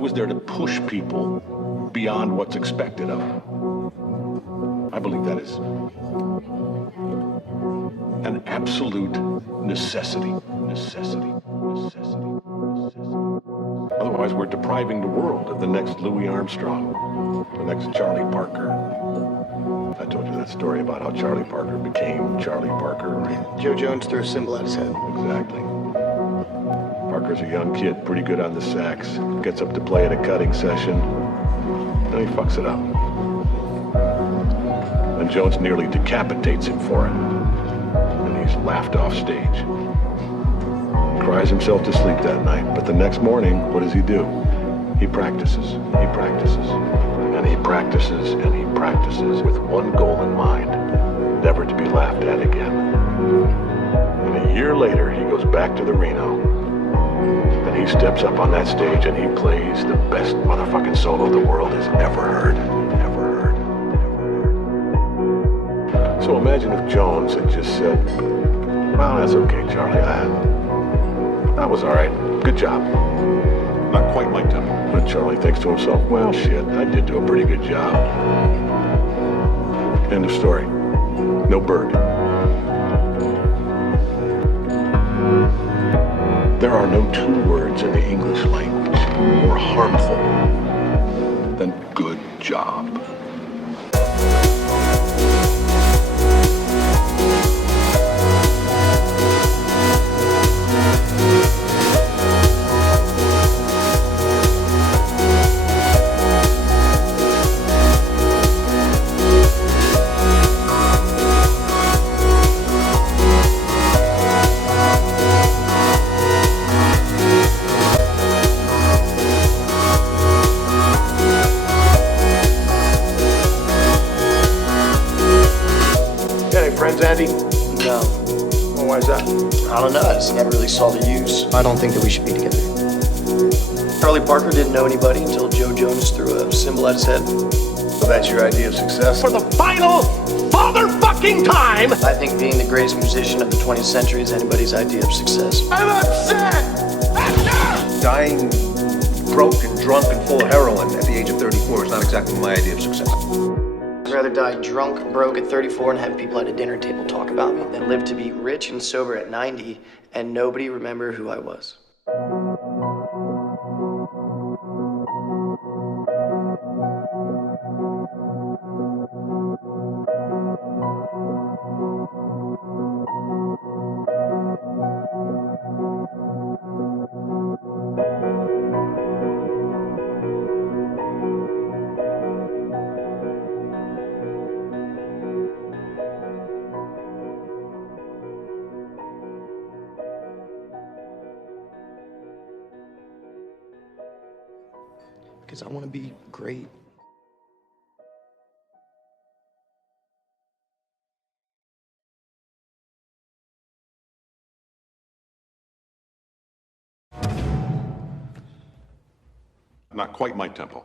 was there to push people beyond what's expected of them. I believe that is an absolute necessity. Otherwise, we're depriving the world of the next Louis Armstrong, the next Charlie Parker. I told you that story about how Charlie Parker became Charlie Parker, right? Joe Jones threw a cymbal at his head. Exactly. Parker's a young kid, pretty good on the sax, gets up to play at a cutting session, then he fucks it up. And Jones nearly decapitates him for it. And he's laughed off stage. Cries himself to sleep that night, but the next morning, what does he do? He practices, and he practices, and he practices with one goal in mind, never to be laughed at again. And a year later, he goes back to the Reno, and he steps up on that stage and he plays the best motherfucking solo the world has ever heard. So imagine if Jones had just said, well, that's okay, Charlie, that was all right. Good job. Not quite my tempo. But Charlie thinks to himself, well, shit, I did do a pretty good job. End of story. No bird. There are no two words in the English language more harmful than good job. Friends, Andy? No. Well, why is that? I don't know. I just never really saw the use. I don't think that we should be together. Charlie Parker didn't know anybody until Joe Jonas threw a cymbal at his head. So that's your idea of success? For the final motherfucking time! I think being the greatest musician of the 20th century is anybody's idea of success. I'm upset! Dying broke and drunk and full of heroin at the age of 34 is not exactly my idea of success. I'd rather die drunk, broke at 34 and have people at a dinner table talk about me than live to be rich and sober at 90 and nobody remember who I was. Because I want to be great. Not quite my tempo.